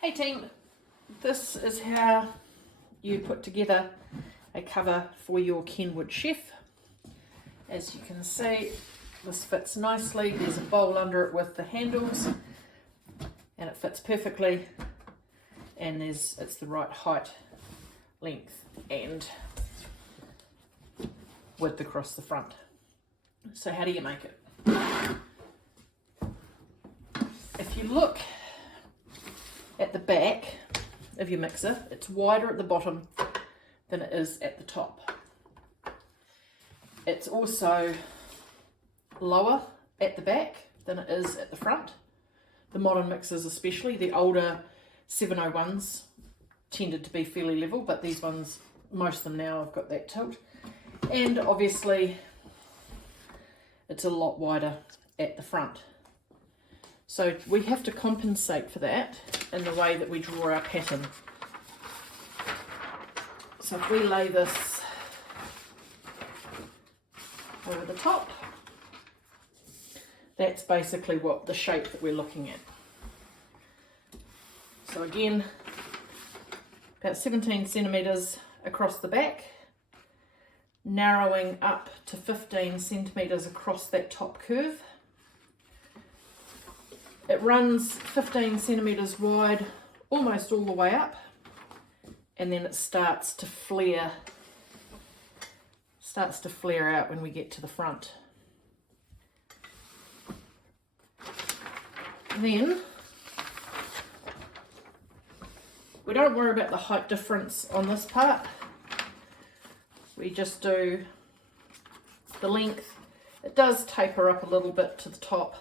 Hey team, this is how you put together a cover for your Kenwood Chef. As you can see, this fits nicely. There's a bowl under it with the handles and it fits perfectly, and it's the right height, length and width across the front. So how do you make it? If you look at the back of your mixer, it's wider at the bottom than it is at the top. It's also lower at the back than it is at the front. The modern mixers, especially the older 701s, tended to be fairly level, but these ones, most of them now have got that tilt. And obviously it's a lot wider at the front. So we have to compensate for that in the way that we draw our pattern. So if we lay this over the top, that's basically what the shape that we're looking at. So again, about 17 centimetres across the back, narrowing up to 15 centimetres across that top curve. It runs 15 centimetres wide almost all the way up, and then it starts to flare out when we get to the front. Then we don't worry about the height difference on this part. We just do the length. It does taper up a little bit to the top,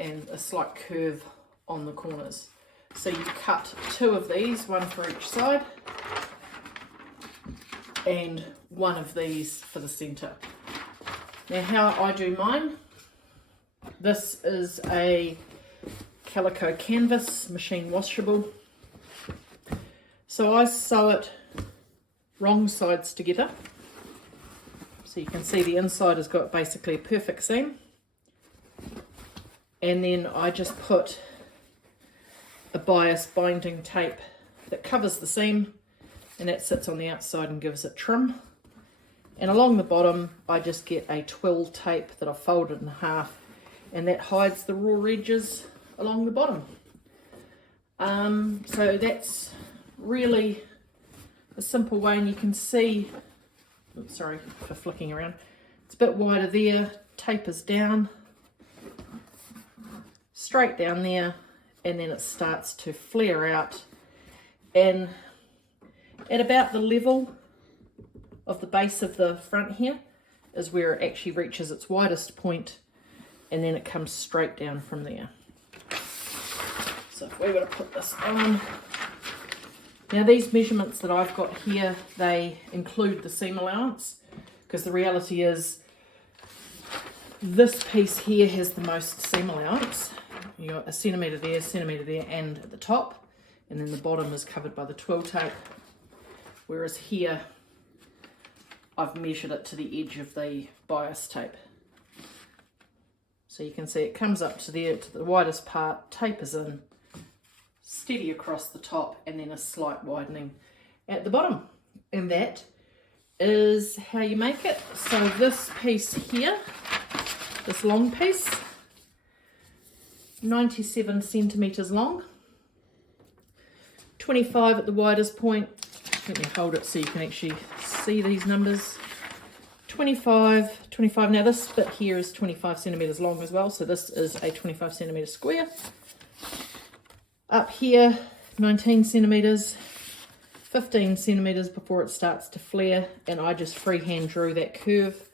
and a slight curve on the corners. So you cut two of these, one for each side, and one of these for the centre. Now how I do mine, this is a calico canvas, machine washable. So I sew it wrong sides together. So you can see the inside has got basically a perfect seam. And then I just put a bias binding tape that covers the seam, and that sits on the outside and gives it trim. And along the bottom I just get a twill tape that I've folded in half, and that hides the raw edges along the bottom. So that's really a simple way, and you can see, sorry for flicking around, it's a bit wider there, tapers down, straight down there, and then it starts to flare out, and at about the level of the base of the front here is where it actually reaches its widest point, and then it comes straight down from there. So if we were to put this on, now these measurements that I've got here, they include the seam allowance, because the reality is this piece here has the most seam allowance. You got a centimetre there, and at the top, and then the bottom is covered by the twill tape, whereas here I've measured it to the edge of the bias tape. So you can see it comes up to there, to the widest part, tapers in, steady across the top, and then a slight widening at the bottom. And that is how you make it. So this piece here, this long piece, 97 centimetres long, 25 at the widest point. Let me hold it so you can actually see these numbers. 25. Now this bit here is 25 centimetres long as well, so this is a 25 centimetre square. Up here, 19 centimetres, 15 centimetres before it starts to flare, and I just freehand drew that curve.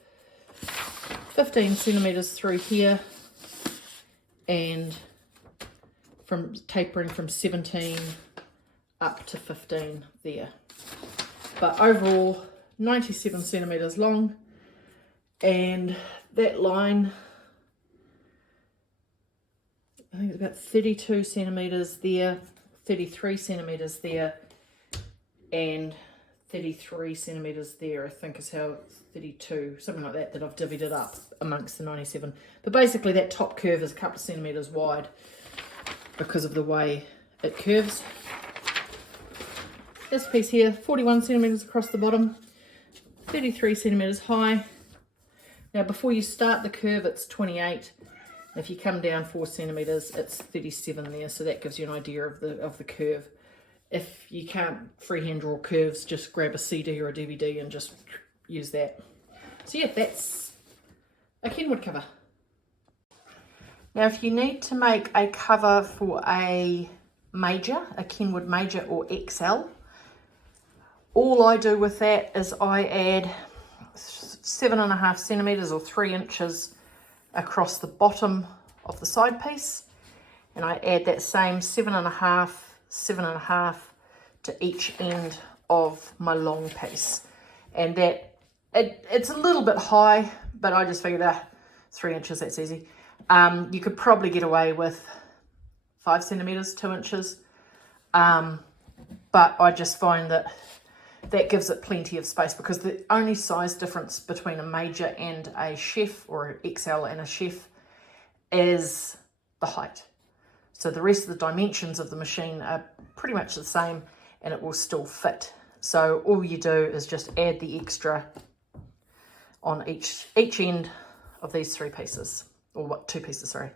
15 centimetres through here, and from tapering from 17 up to 15 there. But overall 97 centimetres long, and that line, I think it's about 32 centimetres there, 33 centimetres there, and 33 centimetres there, I think is how, 32, something like that, that I've divvied it up amongst the 97. But basically that top curve is a couple of centimetres wide. because of the way it curves. This piece here, 41 centimeters across the bottom, 33 centimeters high. Now before you start the curve, it's 28. If you come down 4 centimeters, it's 37 there, so that gives you an idea of the curve. If you can't freehand draw curves, just grab a CD or a DVD and just use that. So yeah, that's a Kenwood cover. Now if you need to make a cover for a major, a Kenwood major or XL, all I do with that is I add 7.5 centimeters or 3 inches across the bottom of the side piece, and I add that same 7.5 to each end of my long piece. And that it's a little bit high, but I just figured 3 inches, that's easy. You could probably get away with 5 centimeters, 2 inches, but I just find that gives it plenty of space, because the only size difference between a major and a chef, or an XL and a chef, is the height. So the rest of the dimensions of the machine are pretty much the same, and it will still fit. So all you do is just add the extra on each end of these 3 pieces, or 2 pieces, sorry.